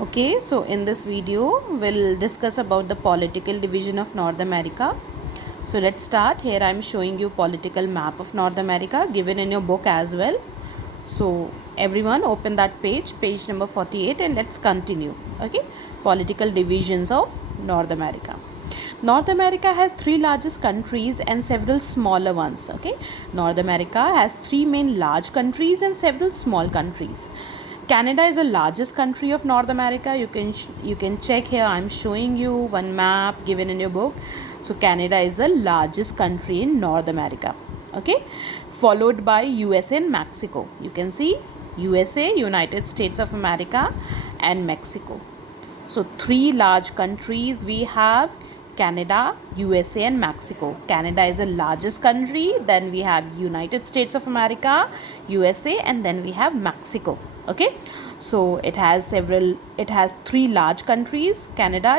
Okay, so in this video we'll discuss about the political division of North America. So let's start. Here I am showing you political map of North America given in your book as well. So everyone open that page number 48, and let's continue. Okay, political divisions of North America. North America has three largest countries and several smaller ones. Okay, North America has three main large countries and several small countries. Canada is the largest country of North America. You can check here. I'm showing you one map given in your book. So Canada is the largest country in North America. Okay, followed by USA and Mexico. You can see USA, United States of America, and Mexico. So three large countries we have: Canada, USA, and Mexico. Canada is the largest country. Then we have United States of America, USA, and then we have Mexico. Okay, so it has three large countries: Canada,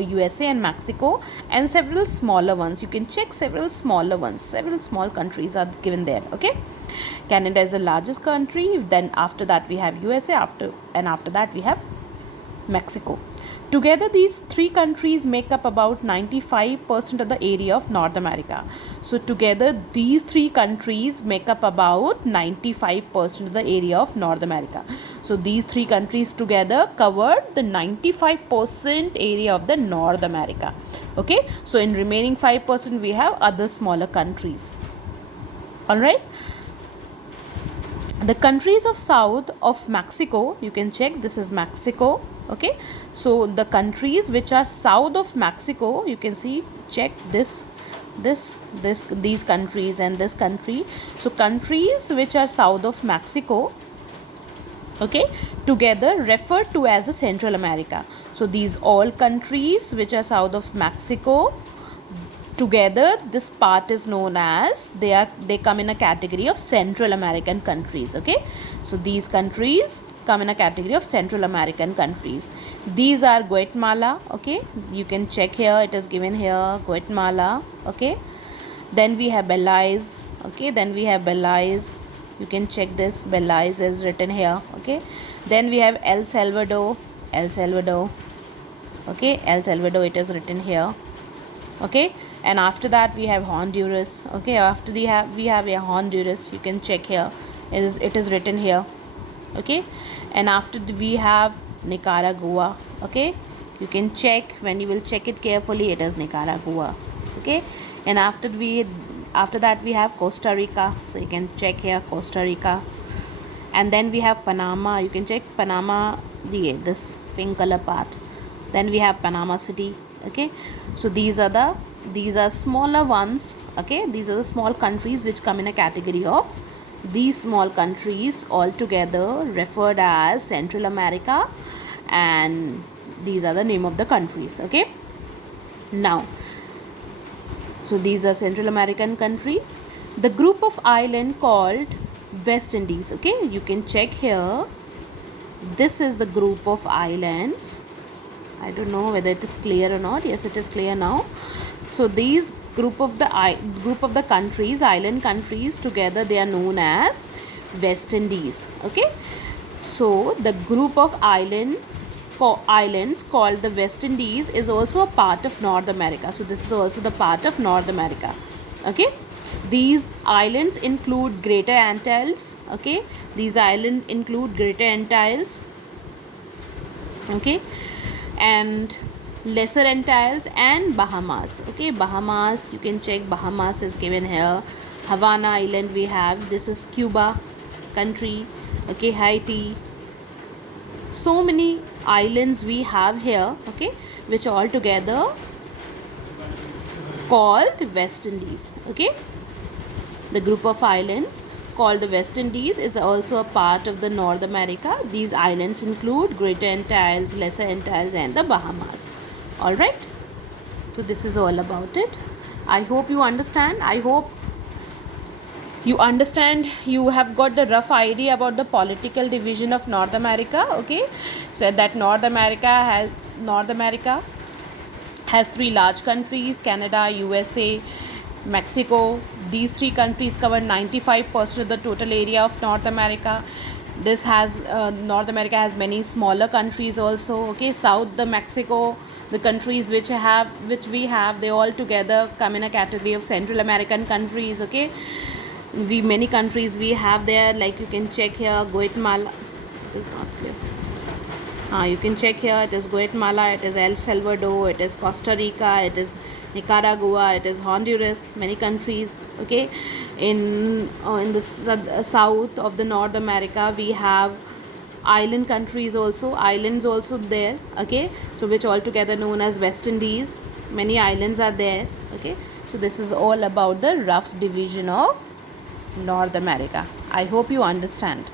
USA, and Mexico, and several smaller ones. You can check several smaller ones. Several small countries are given there. Okay, Canada is the largest country. Then after that we have USA, after that we have Mexico. Together, these three countries make up about 95% of the area of North America. So together, these three countries make up about 95% of the area of North America. So these three countries together covered the 95% area of the North America. Okay, so in remaining 5% we have other smaller countries. All right. The countries of south of Mexico, you can check, this is Mexico. Okay, so the countries which are south of Mexico, you can see, check these countries and this country. So countries which are south of Mexico, okay, together referred to as the Central America. So these all countries which are south of Mexico, together this part is known as, they come in a category of Central American countries. Okay, so these countries come in a category of Central American countries. These are Guatemala. Okay, you can check here, it is given here, Guatemala. Okay, then we have Belize. Okay, then we have Belize, you can check this, Belize is written here. Okay, then we have El Salvador. Okay, El Salvador, it is written here. Okay, and after that we have Honduras. Okay, after we have a Honduras, you can check here, it is written here. Okay, and after we have Nicaragua. Okay, you can check, when you will check it carefully, it is Nicaragua. Okay, and after that we have Costa Rica. So you can check here, Costa Rica. And then we have Panama. You can check Panama, this pink color part. Then we have Panama City. Okay, so these are smaller ones. Okay, these are the small countries which come in a category of, these small countries all together referred as Central America, and these are the name of the countries. Okay, now, so these are Central American countries. The group of island called West Indies. Okay, you can check here, this is the group of islands. I don't know whether it is clear or not. Yes, it is clear now. So these group of the countries, island countries together, they are known as West Indies. Okay, so the group of islands called the West Indies is also a part of North America. So this is also the part of North America. Okay, these islands include Greater Antilles. Okay, these islands include Greater Antilles. Okay, and Lesser Antilles and Bahamas. Okay, Bahamas, you can check, Bahamas is given here. Havana Island we have, this is Cuba country. Okay, Haiti. So many islands we have here. Okay, which all together called West Indies. Okay, the group of islands called the West Indies is also a part of the North America. These islands include Greater Antilles, Lesser Antilles, and the Bahamas. All right, so this is all about it. I hope you understand. I hope you understand, you have got the rough idea about the political division of North America. Okay, so that North America has three large countries: Canada, USA, Mexico. These three countries cover 95% of the total area of North America. This has North America has many smaller countries also. Okay, south the Mexico, the countries which we have, they all together come in a category of Central American countries. Okay, we many countries we have there, like you can check here, Guatemala. It is not clear. You can check here, it is Guatemala, it is El Salvador, it is Costa Rica, it is Nicaragua, it is Honduras, many countries. Okay, in the south of the North America, we have island countries also, islands also there. Okay, so which altogether known as West Indies. Many islands are there. Okay, so this is all about the rough division of North America. I hope you understand.